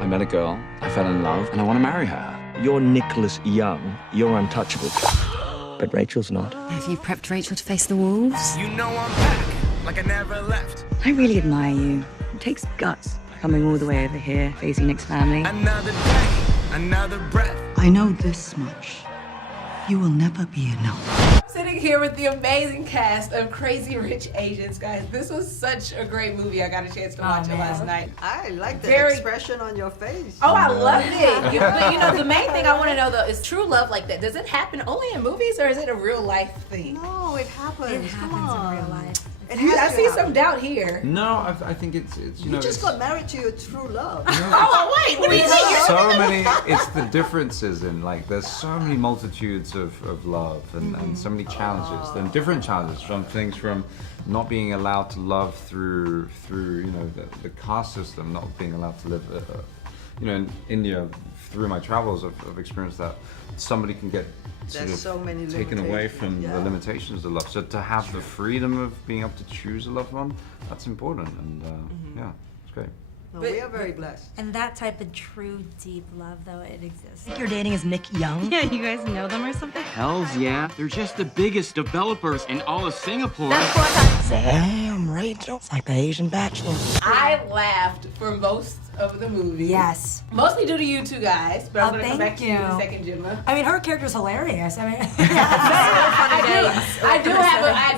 I met a girl, I fell in love, and I want to marry her. You're Nicholas Young. You're untouchable. But Rachel's not. Have you prepped Rachel to face the wolves? You know I'm back, like I never left. I really admire you. It takes guts coming all the way over here, facing Nick's family. Another day, another breath. I know this much. You will never be enough. Sitting here with the amazing cast of Crazy Rich Asians, guys. This was such a great movie. I got a chance to watch it last night. I like the expression on your face. Oh, I loved it. You know, the main thing I want to know, though, is true love like that. Does it happen only in movies, or is it a real life thing? No, it happens. It happens in real life. I see some doubt here. No, I think it's You just got married to your true love. Oh, wait, what do you think? so many, it's the differences in, like, there's so many multitudes of love and so many challenges, and different challenges, from things from not being allowed to love through you know, the caste system, not being allowed to live, you know, in India, through my travels, I've experienced that somebody can get taken away from the limitations of love. So to have the freedom of being able to choose a loved one, that's important, and yeah, it's great. No, we are very blessed. And that type of true, deep love, though, it exists. You're dating is Nick Young? Yeah, you guys know them or something? Hells yeah. They're just the biggest developers in all of Singapore. Damn, Rachel. It's like the Asian Bachelor. I laughed for most of the movie. Yes. Mostly due to you two guys, but I'm going to come thank back to you in a second, Gemma. I mean, her character's hilarious. I mean, I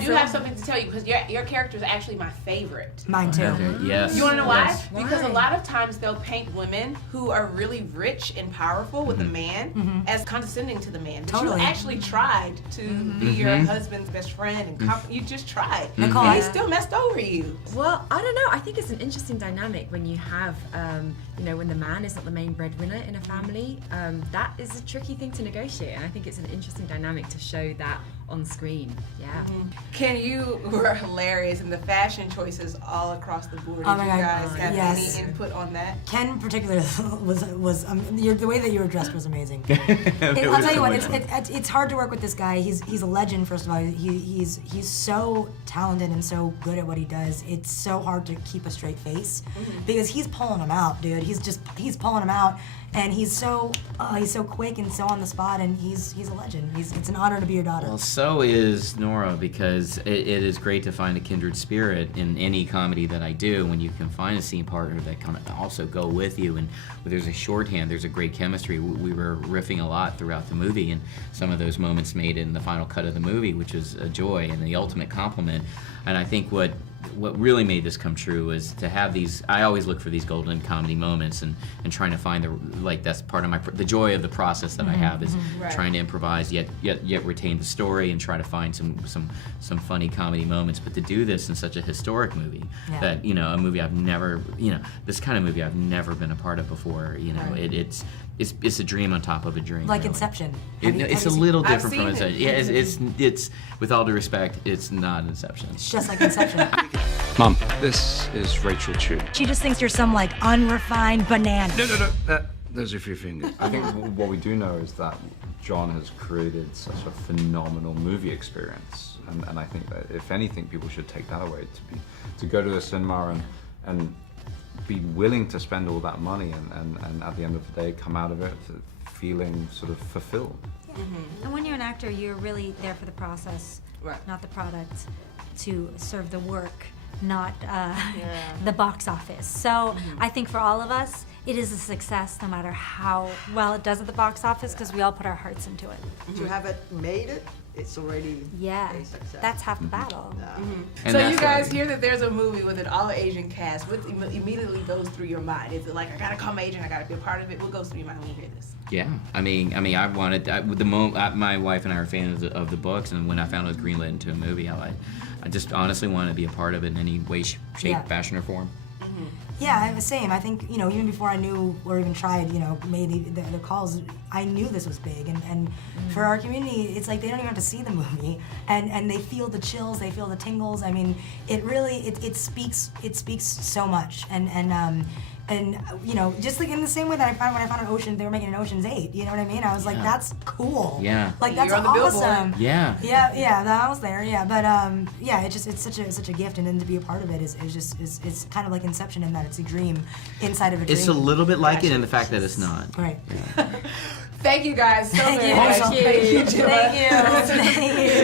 do have something to tell you, because your character is actually my favorite. Mine too. Okay, yes. You want to know why? Yes. Because a lot of times they'll paint women who are really rich and powerful with a man as condescending to the man. But Totally. you actually tried to be your husband's best friend, and you just tried. Nicole, And he still messed over you. Well, I don't know. I think it's an interesting dynamic when you have, you know, when the man is not the main breadwinner in a family. That is a tricky thing to negotiate, and I think it's an interesting dynamic to show that on screen. Yeah. Ken, you were hilarious, and the fashion choices all across the board. Oh Did my you God. guys have Yes. any input on that? Ken in particular was the way that you were dressed was amazing. I'll tell you what, it's hard to work with this guy. He's a legend. First of all, he's so talented and so good at what he does. It's so hard to keep a straight face because he's pulling him out, dude. He's pulling him out, and he's so quick and so on the spot, and he's a legend. It's an honor to be your daughter. Well, so is Nora, because it is great to find a kindred spirit in any comedy that I do, when you can find a scene partner that can also go with you, and there's a shorthand, there's a great chemistry. We were riffing a lot throughout the movie, and some of those moments made in the final cut of the movie, which was a joy and the ultimate compliment. And I think what really made this come true is to have these. I always look for these golden comedy moments, and trying to find that's part of the joy of the process that I have, is trying to improvise yet retain the story and try to find some funny comedy moments. But to do this in such a historic movie, that, you know, a movie I've never, you know, this kind of movie I've never been a part of before. You know, it's a dream on top of a dream. Like really. Inception. It's a little different from I've seen Inception. it. Yeah, it's with all due respect, it's not Inception. It's just like Inception. Mom, this is Rachel Chu. She just thinks you're some like unrefined banana. No. Those are a few fingers. I think what we do know is that John has created such a phenomenal movie experience, and I think that if anything, people should take that away, to go to the cinema and be willing to spend all that money, and at the end of the day come out of it feeling sort of fulfilled. Yeah. And when you're an actor, you're really there for the process, not the product, to serve the work, not the box office. So I think for all of us, it is a success no matter how well it does at the box office, because we all put our hearts into it. To have it made it, it's already a success. That's half the battle. So you guys hear that there's a movie with an all-Asian cast. What immediately goes through your mind? Is it like, I gotta call my agent, I gotta be a part of it? What goes through your mind when you hear this? Yeah, I mean, I wanted my wife and I are fans of the books, and when I found it was greenlit into a movie, I just honestly wanted to be a part of it in any way, shape, fashion, or form. Yeah, the same. I think, you know, even before I knew or even tried, you know, made the calls, I knew this was big. And for our community, it's like they don't even have to see the movie, and they feel the chills, they feel the tingles. I mean, it really it speaks so much. And And you know, just like in the same way that I found when I found an Ocean, they were making an Ocean's 8. You know what I mean? I was like, that's cool. Yeah. Like that's You're on the awesome. billboard. Yeah. Yeah, I was there. Yeah, but yeah, it's such a gift, and then to be a part of it is it's kind of like Inception in that it's a dream inside of a dream. It's a little bit like it in the fact that it's not. Right. Thank you guys so very you. much. Thank you. Thank you. Thank you.